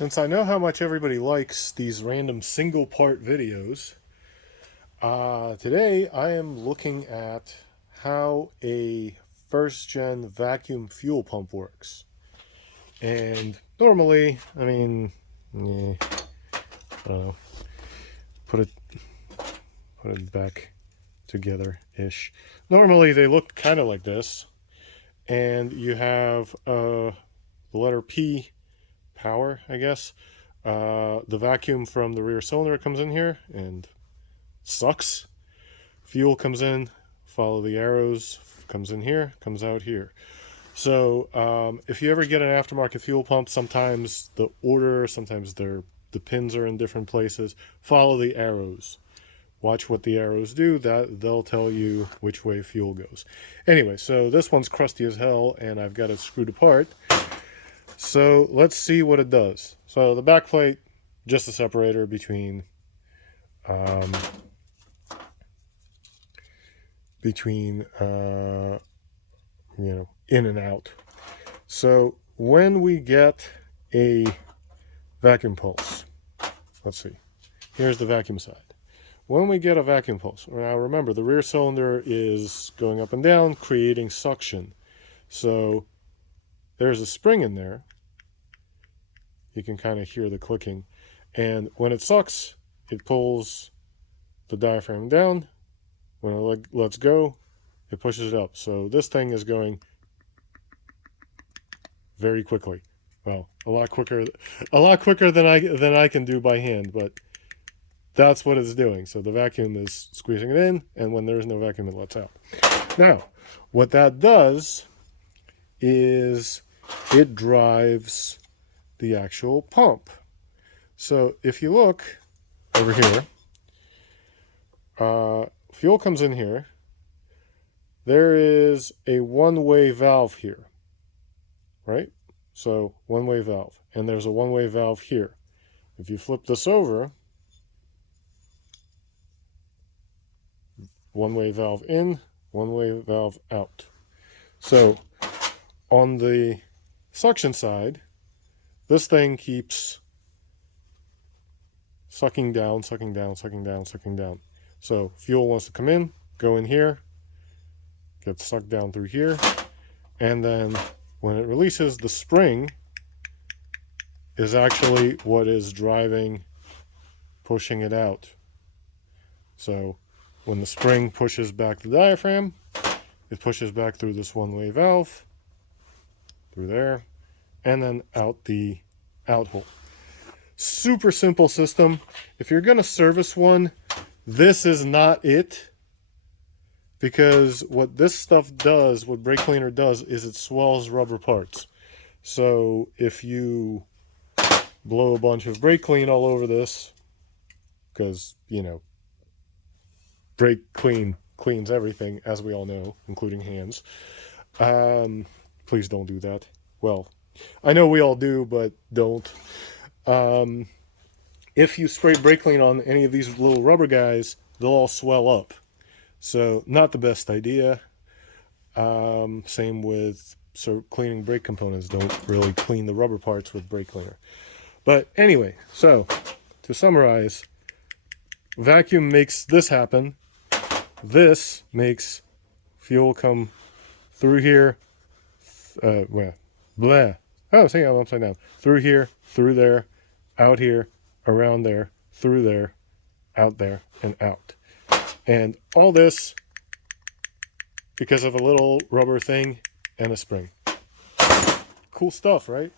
Since I know how much everybody likes these random single part videos, today I am looking at how a first gen vacuum fuel pump works. And normally, I mean, I don't know, put it back together-ish. Normally they look kind of like this, and you have the letter P, power, I guess. The vacuum from the rear cylinder comes in here and sucks. Fuel comes in, follow the arrows, comes in here, comes out here. So if you ever get an aftermarket fuel pump, sometimes the order, sometimes the pins are in different places. Follow the arrows. Watch what the arrows do. They'll tell you which way fuel goes. Anyway, so this one's crusty as hell, and I've got it screwed apart. So let's see what it does. So the back plate, just a separator between in and out. So when we get a vacuum pulse, let's see, here's the vacuum side. When we get a vacuum pulse, now remember the rear cylinder is going up and down, creating suction. So there's a spring in there. You can kind of hear the clicking. And when it sucks, it pulls the diaphragm down. When it lets go, it pushes it up. So this thing is going very quickly. Well, a lot quicker than I can do by hand, but that's what it's doing. So the vacuum is squeezing it in, and when there's no vacuum, it lets out. Now, what that does is it drives the actual pump. So if you look over here, fuel comes in here. There is a one-way valve here, right? So one-way valve, and there's a one-way valve here. If you flip this over, one-way valve in, one-way valve out. So on the suction side, this thing keeps sucking down, sucking down, sucking down, sucking down. So fuel wants to come in, go in here, gets sucked down through here, and then when it releases, the spring is actually what is driving, pushing it out. So when the spring pushes back the diaphragm, it pushes back through this one-way valve, through there, and then out the out hole. Super simple system. If you're going to service one, this is not it, because what this stuff does, what brake cleaner does, is it swells rubber parts. So if you blow a bunch of brake clean all over this, because, you know, brake clean cleans everything, as we all know, including hands. Please don't do that. Well, I know we all do, but don't. If you spray brake clean on any of these little rubber guys, they'll all swell up. So not the best idea. Same with cleaning brake components. Don't really clean the rubber parts with brake cleaner. But anyway, so to summarize, vacuum makes this happen. This makes fuel come through here. Oh, see, I'm upside down. Through here, through there, out here, around there, through there, out there, and out. And all this because of a little rubber thing and a spring. Cool stuff, right?